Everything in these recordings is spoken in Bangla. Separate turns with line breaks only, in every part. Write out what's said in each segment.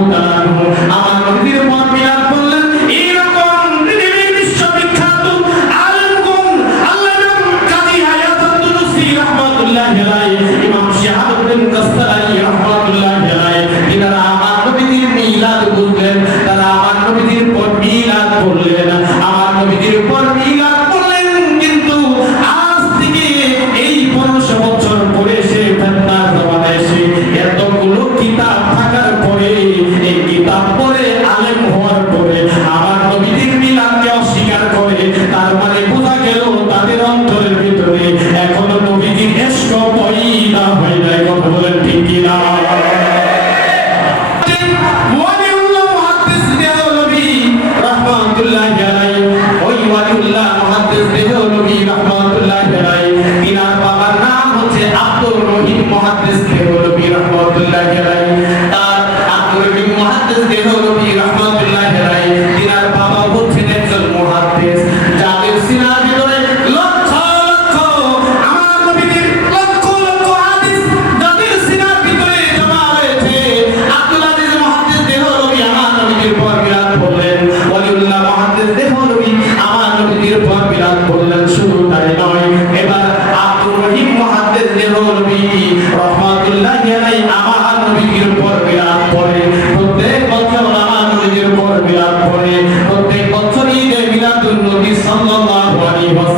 mudar.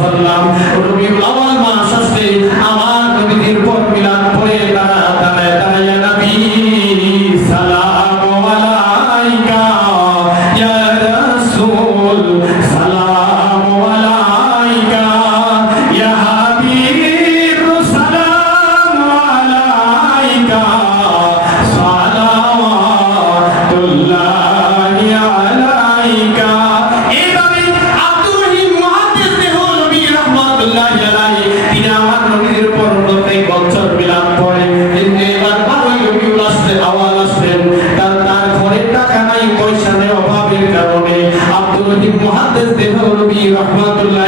ওয়াসাল্লাম রবিউল আওয়াল মাস আসলে আমার নবীদের পর মিলাদ পড়ে তারা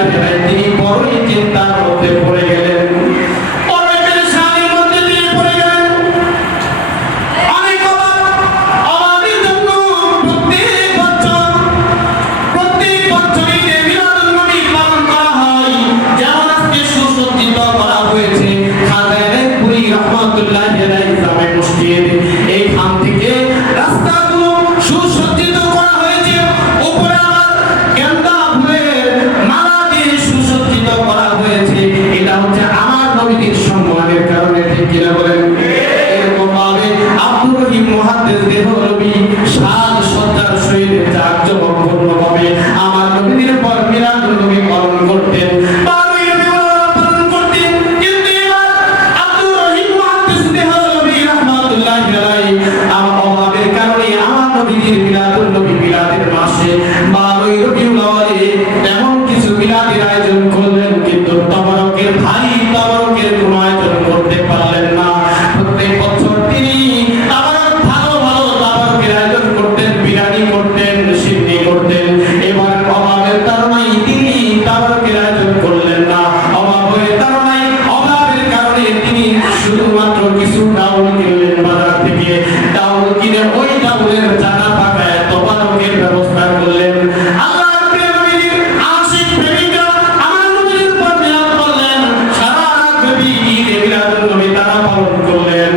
আখেরায় তিনি বড়ই চিন্তার মধ্যে পড়ে গেলেন। করলেন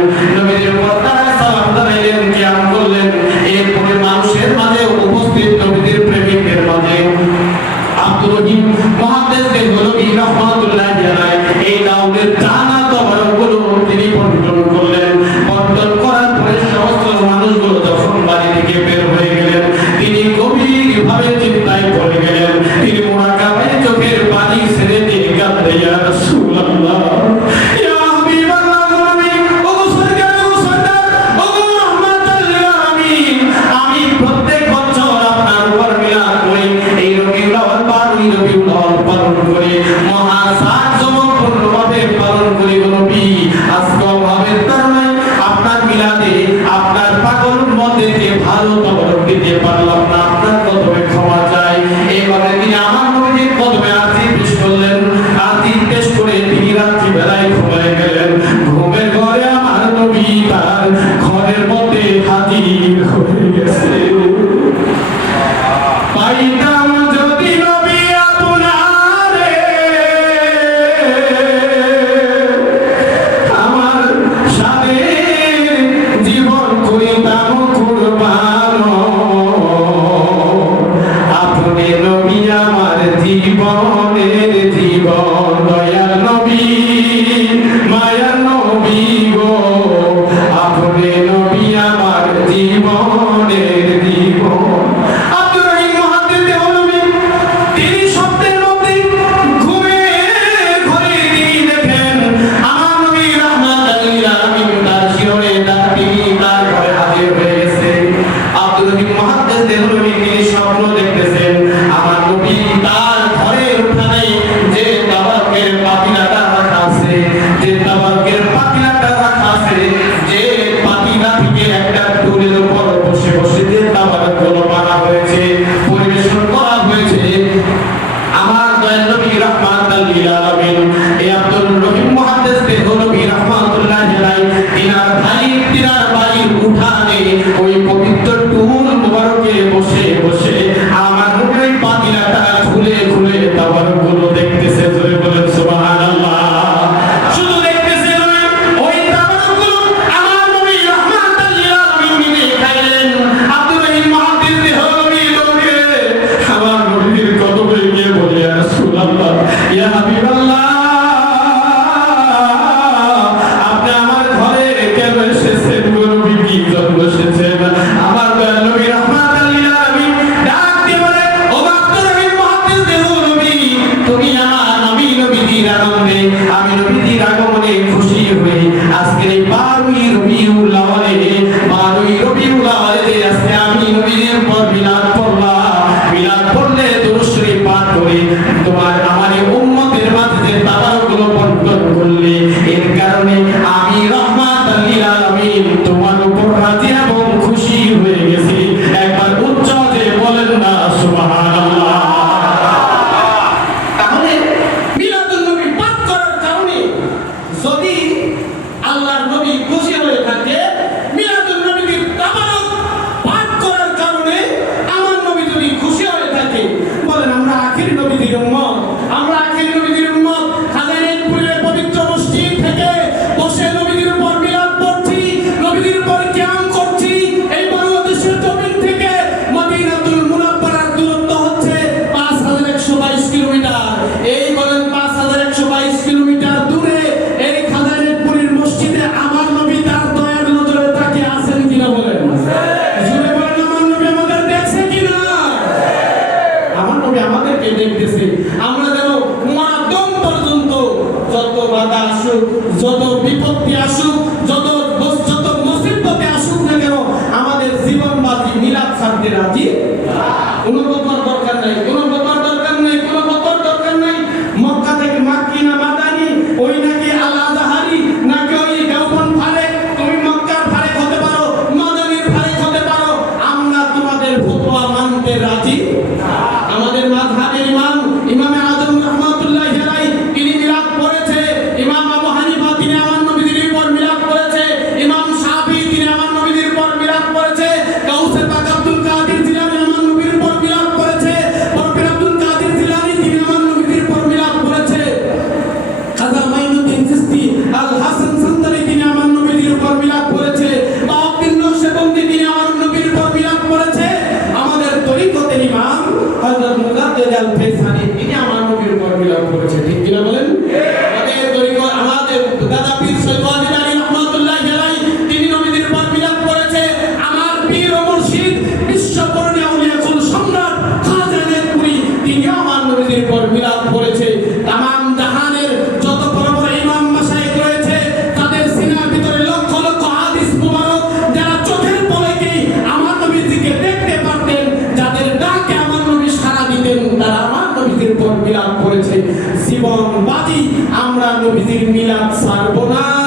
জীবন বাদী আমরা নবীদের মিলাদ ছাড়বো না।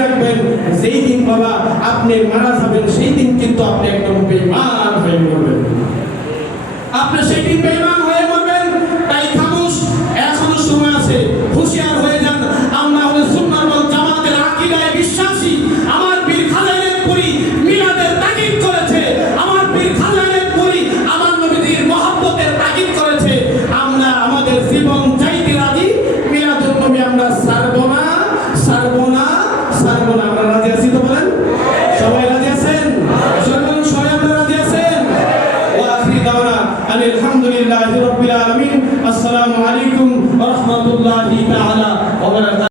বাবা, আপনি মারা যাবেন, সেই দিন কিন্তু আপনি একদম বেমান হয়ে পড়বেন আপনি সেই দিন বেমান